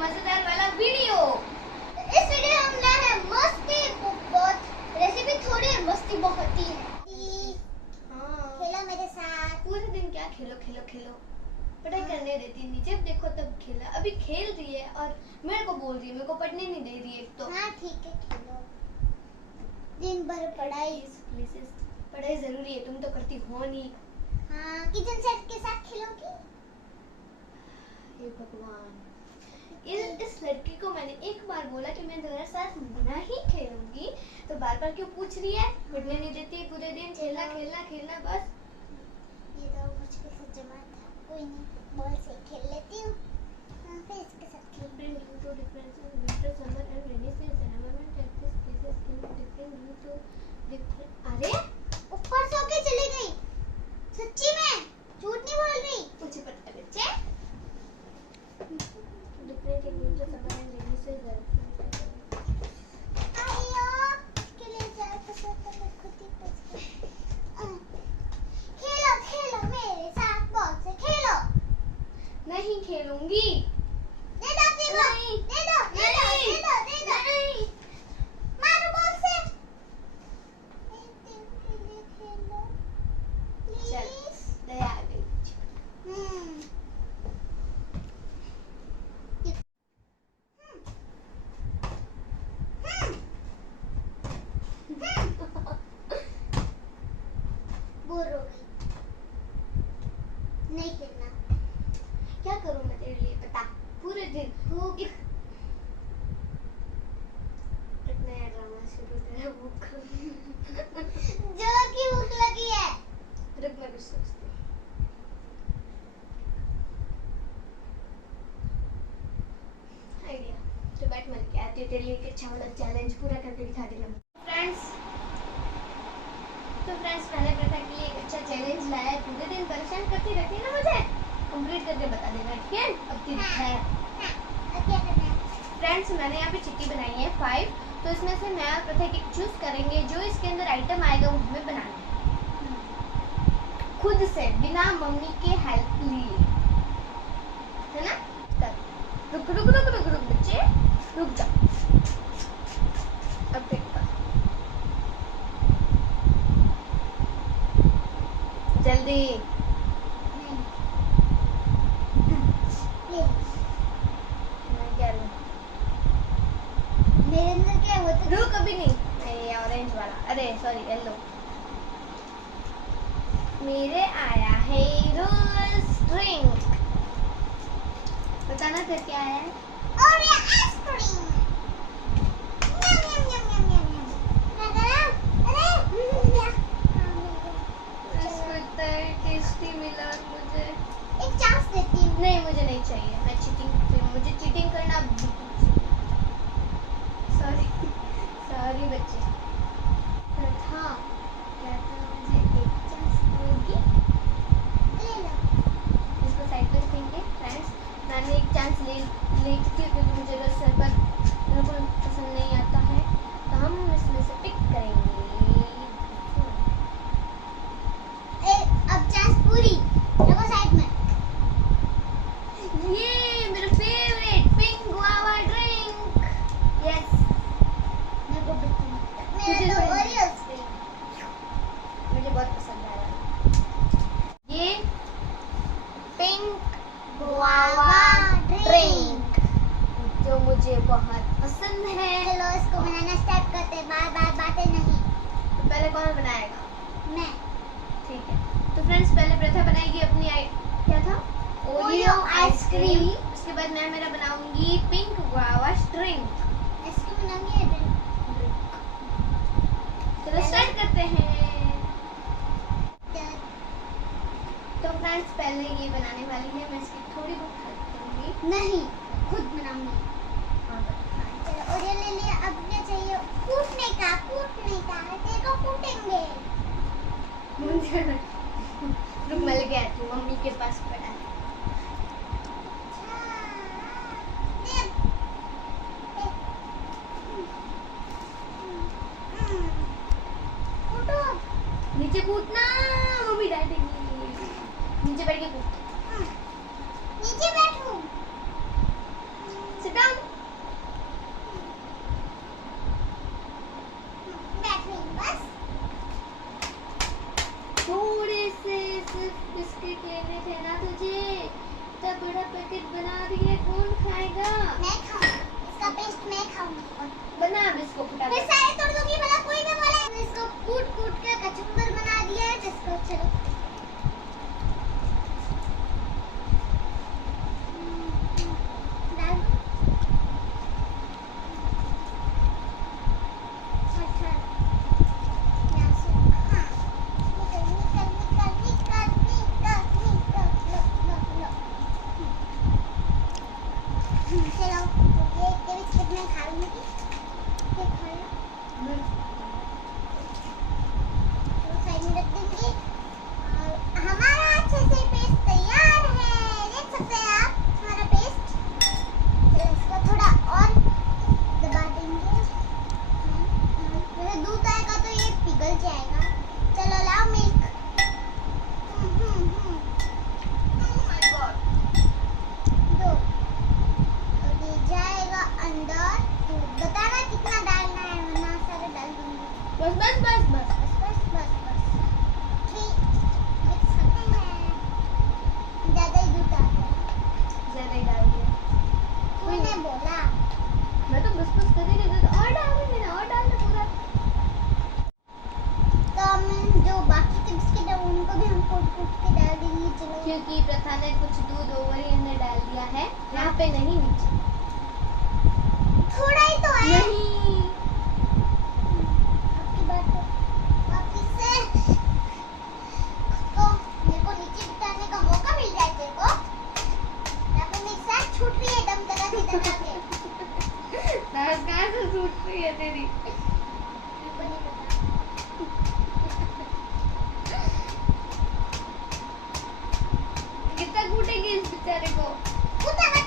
मजेदार वाला वीडियो। इस वीडियो में हम लाए हैं मस्ती बहुत, रेसिपी थोड़ी और मस्ती बहुत ही है। खेलो मेरे साथ। पूरे दिन क्या खेलो खेलो खेलो, पढ़ाई करने देती नहीं, जब देखो तब खेला। अभी खेल रही है और मेरे को बोल रही है, मेरे को पढ़ने नहीं दे रही है। एक तो हाँ ठीक है खेलो, दिन भर पढ़ाई। प्लीज पढ़ाई जरूरी है, तुम तो करती हो नहीं। हाँ किचन सेट के साथ खेलोगी? हे भगवान, इस लड़की को मैंने एक बार बोला कि मैं तुम्हारे साथ नहीं खेलूंगी, तो बार बार क्यों पूछ रही है? पढ़ने नहीं देती, पूरे दिन खेलना खेलना खेलना बस। ये तो मुश्किल से जमा था, कोई नहीं, बॉल से खेल लेती हूँ। फिर इसके साथ खेल तो differences winter summer and rainy season environment active places in different तो अरे ऊपर सो के चली गई, सच्ची में झूठ नहीं बोल रही। मुझे पता है बच्चे। Different in winter summer and rainy season आयो के लिए जाए तो मैं खुद ही पहुंच गई। खेलो खेलो मेरे साथ, बॉल से खेलो। नहीं खेलूंगी। दे दो दे दो दे दो दे दो दे दो दे दो नहीं, मारो बॉल से। एक दिन के लिए खेलो प्लीज। दया आ गई। बोर हो गई, नहीं खेलना। क्या करूं मैं तेरे लिए बता? पूरे दिन भूख, एक नया ड्रामा शुरू तेरा भूख जो की भूख लगी है। रुक मैं कुछ सोचती हूँ। आइडिया तो बैठ, मैं लेके आती हूँ तेरे लिए एक अच्छा वाला चैलेंज पूरा करके दिखा देना। फ्रेंड्स मैंने प्रथा के लिए एक अच्छा चैलेंज लाया है। पूरे दिन परेशान करती रहती है ना मुझे, कंप्लीट करके बता देना ठीक है? अब की है फ्रेंड्स, मैंने यहाँ पे चिट्ठी बनाई है 5, तो इसमें से मैं और प्रथा एक चूज करेंगे। जो इसके अंदर आइटम आएगा वो हमें बनाना है खुद से, बिना मम्मी के हेल्प लिए, है ना? रुक रुक रुक रुक रुक बच्चे, रुक जाओ। अब जल्दी मेरे अंदर क्या है? वो तो रुक अभी नहीं, ऑरेंज वाला, अरे सॉरी येलो। मेरे आया है रोज ड्रिंक। बताना फिर क्या आया है? Oreo ice cream. टेस्टी मिला मुझे, एक चांस देती हूँ। नहीं मुझे नहीं चाहिए, मैं मुझे चीटिंग करना। सॉरी सॉरी बच्चे। हाँ क्या तो मुझे एक चांस दोगी? ले लो, इसको साइड पे रखेंगे। फ्रेंड्स मैंने एक चांस ले चुकी हूँ क्योंकि मुझे रोज शरबत बिल्कुल पसंद नहीं आता है, तो हम इसमें से पिक करेंगे। अब चांस पूरी, देखो साइड में। ये मेरा favourite pink guava drink. Yes मेरे को मेरा तो ओरियो आइसक्रीम मुझे बहुत पसंद आया। ये पिंक गुआवा ड्रिंक जो मुझे बहुत पसंद है। चलो इसको बनाना स्टार्ट करते हैं, बार बार बातें नहीं। तो पहले कौन बनाएगा? मैं। ठीक है, तो फ्रेंड्स पहले प्रथा बनाएगी अपनी क्या था? Oreo ice cream. उसके बाद मैं मेरा बनाऊंगी पिंक गुआवा ड्रिंक। इसकी बनाऊंगी ड्रिंक। चलो स्टार्ट करते हैं। तो फ्रेंड्स पहले ये बनाने वाली है, मैं इसकी थोड़ी बहुत हेल्प करूंगी। नहीं खुद बनाऊंगी। चलो ओरियो ले लिया, अब क्या चाहिए? कूटने का देखो कूटेंगे। रुक मैं लेके आती हूँ, मम्मी के पास पड़ा है। इसको फटाफट। फिर सारे तोड़ दूंगी, भला कोई ना बोले। मैंने इसको कूट के कचुम्बर बना दिया है, जिसको चलो डाल दो। यहाँ से हाँ, निकल, लो। चलो ये बिस्किट मैं खा लूंगी। ये खा लो, तो साइड में रख देंगे। और हमारा अच्छे से पेस्ट तैयार है, देख सकते हैं आप हमारा पेस्ट। चलो इसको थोड़ा और दबा देंगे। वैसे दूध आएगा तो ये पिघल जाएगा। चलो लाओ मिल्क। Oh my God. दो और ये जाएगा अंदर। तो बताना कितना डालना है, वरना सारे डाल दूंगी। बस। बस ठीक, मिक्स करते हैं। ज्यादा ही दूध आ गया, ज्यादा ही डाल दिया। कोई ने बोला। मैं तो बस कर रही थी, और डालना पूरा। तो हम जो बाकी के बिस्किट है उनको भी हम कूट के डाल देंगे। चलो क्योंकि प्रथा ने कुछ दूध ओवर ही अंदर डाल दिया है, यहाँ पे नहीं, नीचे थोड़ा ही तो है। नहीं। आपकी बात तो वापिस से तो मेरे को नीचे बिठाने का मौका मिल जाए तेरे को। यहाँ पे मेरी साथ छूट रही है दम तरह के। कहाँ से छूट रही है तेरी? मेरे को नहीं पता। कितना कूटेगी इस बेचारे को? कुत्ता है,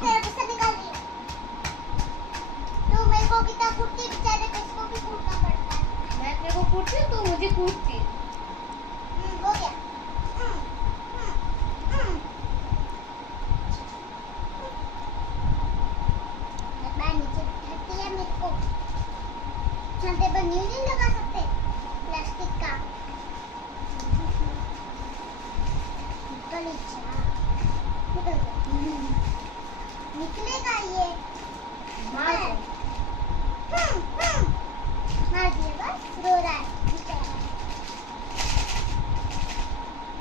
तेरे को सब निकाल दिया। तो मेरे को कितना कूटती बेचारे को, इसको भी कूटना पड़ता है। मैं तेरे को कूटती हूँ, तू मुझे कूटती है। हो गया। मैं नीचे बैठती है मेरे को। छाते पर न्यू नहीं लगा सकते प्लास्टिक का। निकल गया। निकलेगा ये। मार दो। मार दिया, बस रो रहा है बेचारा।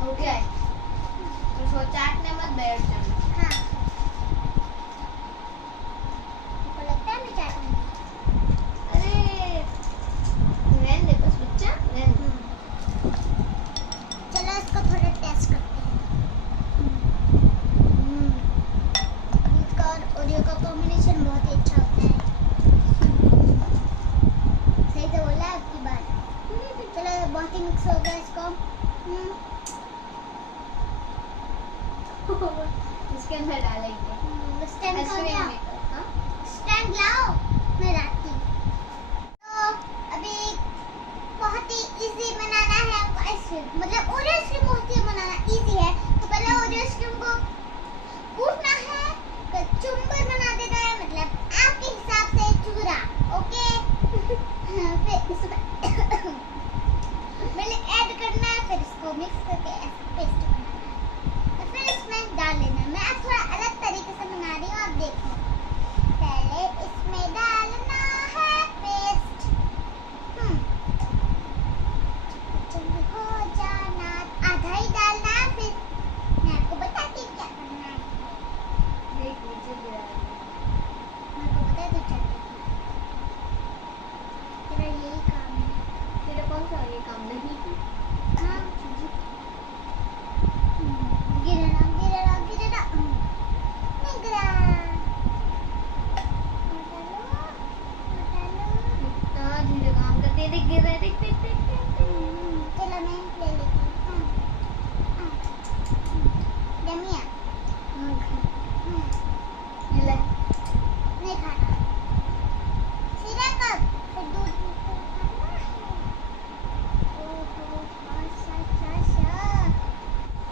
हो गया है। तो उसको चाटने मत बैठ जाना। हाँ, मुझको लगता है मैं चाटूंगी। अरे रहने दे बस बच्चा, रहने दे। चलो इसको थोड़ा टेस्ट करते हैं। दूध का और ओरियो का कॉम्बिनेशन बहुत ही अच्छा होता है। सही तो बोला है आपकी बात। चलो बहुत ही मिक्स हो गया इसको। इसके अंदर डालेंगे स्टैंड का आइसक्रीम क्या? मेकर। हाँ? स्टैंड लाओ, मैं लाती हूँ। तो अभी बहुत ही इजी बनाना है हमको आइसक्रीम, मतलब ओरियो आइसक्रीम बहुत ही बनाना इजी है। तो पहले ओरियो आइसक्रीम को कूटना है, कचुम्बर बना देना है, मतलब आपके हिसाब से चूरा। ओके। फिर इसमें पहले ऐड करना है, फिर इसको मिक्स करके पेस्ट बनाना है, और फिर इसमें डाल लेना है। मैं आज थोड़ा अलग तरीके से बना रही हूँ, आप देखो। पहले इसमें डालना है पेस्ट। जल्दी हो जाना, आधा ही डालना है, फिर मैं आपको बताती हूँ क्या करना है। देख नीचे गिरा दिया। मेरे को पता है तू क्या करती है। तेरा यही काम है। तेरा कौन सा ये काम नहीं की? हाँ, गिरना नहीं गिरा। इतना धीरे काम करते हैं, देख गिर रहा है, देख। चलो मैं ले लेती हूँ। जमिया ये ले। नहीं खाना। सीधा कब? फिर दूध खाना है। ओहो, अच्छा।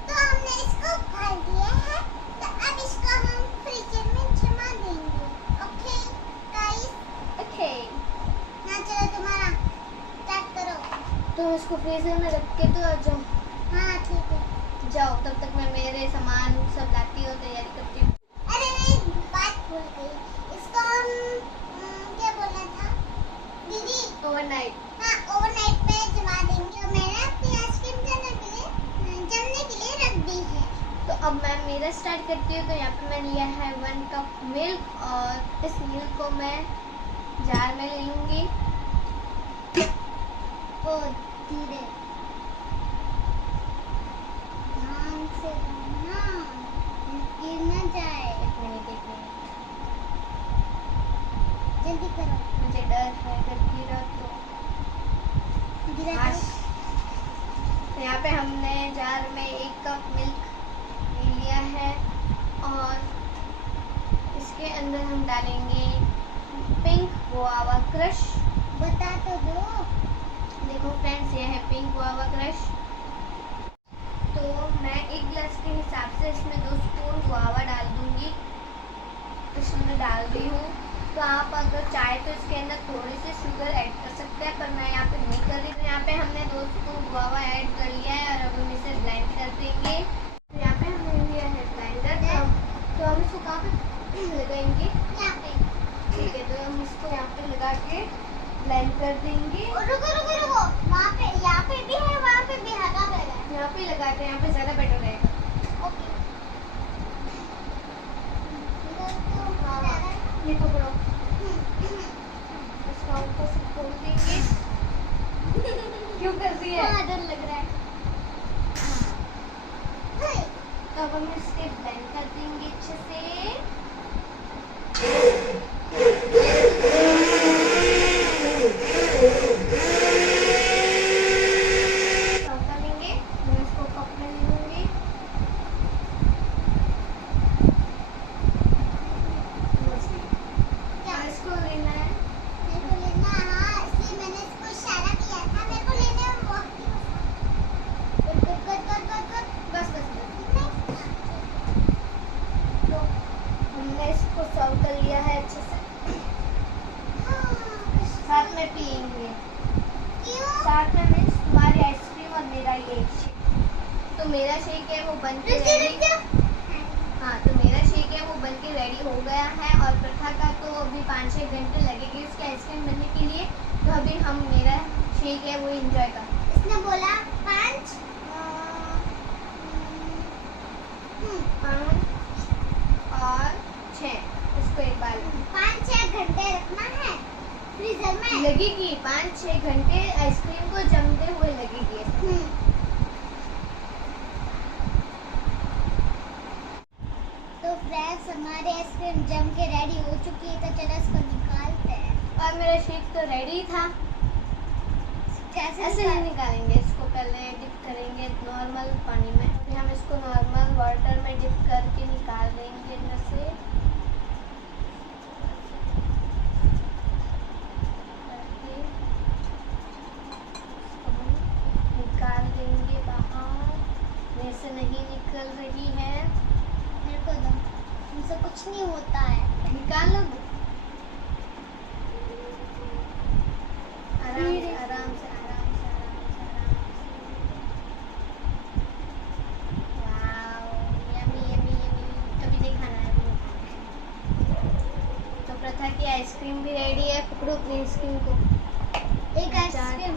तो हमने इसको भर दिया है, तो अब इसको हम फ्रीजर में जमा देंगे। Okay guys. ओके। ना चलो तुम्हारा स्टार्ट करो। तो इसको फ्रीजर में रख के तो आ जाओ। हाँ ठीक है। जाओ, तब तक मैं मेरे सामान सब लाती हूँ, तैयारी करती हूँ। अरे मैं बात भूल गई। इसको हम क्या बोलना था? ओवरनाइट। हाँ, ओवरनाइट पे जमा देंगे। और मैंने अपनी आइसक्रीम जमने के लिए रख दी है। तो अब मैं मेरा स्टार्ट करती हूँ। तो यहाँ पे मैंने लिया है 1 कप मिल्क और इस मिल्क को मैं जार में ले लूँगी। ओ धीरे ध्यान से करना, गिर ना जाए। एक मिनट जल्दी करो। मुझे डर है अगर गिरा तो। गिरा हाँ। तो तो यहाँ पे हमने जार में 1 कप मिल्क ले लिया है और इसके अंदर हम डालेंगे पिंक गुआवा क्रश। बता तो दो। देखो फ्रेंड्स, ये है पिंक गुआवा क्रश। तो मैं 1 गिलास के हिसाब से इसमें 2 स्पून गुआवा डाल दूंगी। इसमें डाल रही हूँ। तो आप अगर चाहे तो इसके अंदर थोड़ी सी शुगर ऐड कर सकते हैं, पर मैं यहाँ पे नहीं कर रही। तो यहाँ पे हमने 2 स्पून गुआवा ऐड कर लिया है और अब हम इसे ब्लेंड कर देंगे। तो यहाँ पे हमने लिया है ब्लेंडर। तो हम इसको कहाँ पे लगाएंगे? यहाँ पे। ठीक है, तो हम इसको यहाँ पे लगा के ब्लेंड कर देंगे। रुको रुको रुको, वहाँ पे, यहाँ पे भी है, वहाँ पे भी है। कहाँ पे है? यहाँ पे लगाते हैं, यहाँ पे ज़्यादा बेटर रहेगा। ओके। ये पकड़ो, इसका ऊपर से खोल देंगे। क्यों कर रही है? हाँ, डर लग रहा है। तो अब हम इसे ब्लेंड कर देंगे अच्छे से। सर्व कर लेंगे। मैं इसको कप में ले लूंगी। क्या? इसको लेना है। मेरे को लेना, हाँ, इसलिए मैंने इसको इशारा किया था। मेरे को लेने में बहुत कर। बस बस बस। तो हमने इसको सर्व कर लिया है अच्छे से। साथ में पियेंगे। क्यों? साथ में मीन्स तुम्हारी आइसक्रीम और मेरा ये शेक। तो मेरा शेक है वो बन के रेडी। हाँ, तो मेरा शेक है वो बन के रेडी हो गया है। और प्रथा का तो अभी 5-6 घंटे लगेंगे इसकी आइसक्रीम बनने के लिए। तो अभी हम मेरा शेक है वो एंजॉय कर। इसने बोला 5 और 6 इसको एक बार 5-6 घंटे रखना है फ्रीजर में। लगेगी। 5-6 घंटे आइसक्रीम को जमते हुए लगेगी। तो फ्रेंड्स, हमारी आइसक्रीम जम के रेडी हो चुकी है। तो चलो इसको निकालते हैं। और मेरा शेक तो रेडी था। कैसे ऐसे नहीं निकालेंगे, इसको पहले डिप करेंगे नॉर्मल पानी में। फिर हम इसको नॉर्मल वाटर में डिप करके निकाल देंगे अंदर से। इसको हम निकाल देंगे बाहर। मेरे से नहीं निकल रही है। मेरे को दो, मुझसे कुछ नहीं होता है। निकाल लो। आराम से आराम से आराम से आराम से आराम से। Wow, yummy yummy yummy. कभी नहीं खाना है, अभी नहीं खाना है। तो प्रथा की आइसक्रीम भी रेडी है। पकड़ो अपनी आइसक्रीम को। एक आइसक्रीम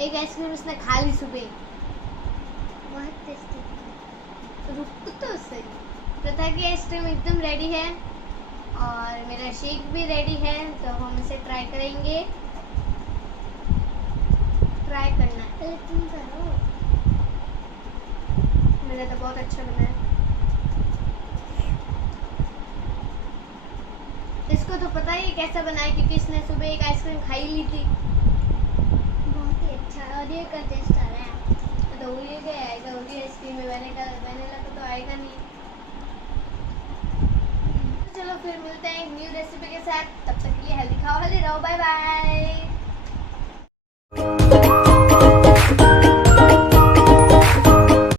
एक आइसक्रीम उसने खा ली सुबह। बहुत टेस्टी। तो रुक तो सही। प्रथा की आइसक्रीम एकदम रेडी है और मेरा शेक भी रेडी है। तो हम इसे ट्राई करेंगे। ट्राई करना है। पहले तुम करो। मेरा तो बहुत अच्छा बना है। इसको तो पता ही कैसा बना है, क्योंकि इसने सुबह एक आइसक्रीम खाई ली थी। बहुत ही अच्छा है। और ये का टेस्ट आ रहा है। तो ये क्या आएगा? होगी आइसक्रीम में वैनिला का तो आएगा नहीं। तो चलो फिर मिलते हैं एक न्यू रेसिपी के साथ। तब तक के लिए हेल्दी खाओ, हेल्दी रहो। Bye bye.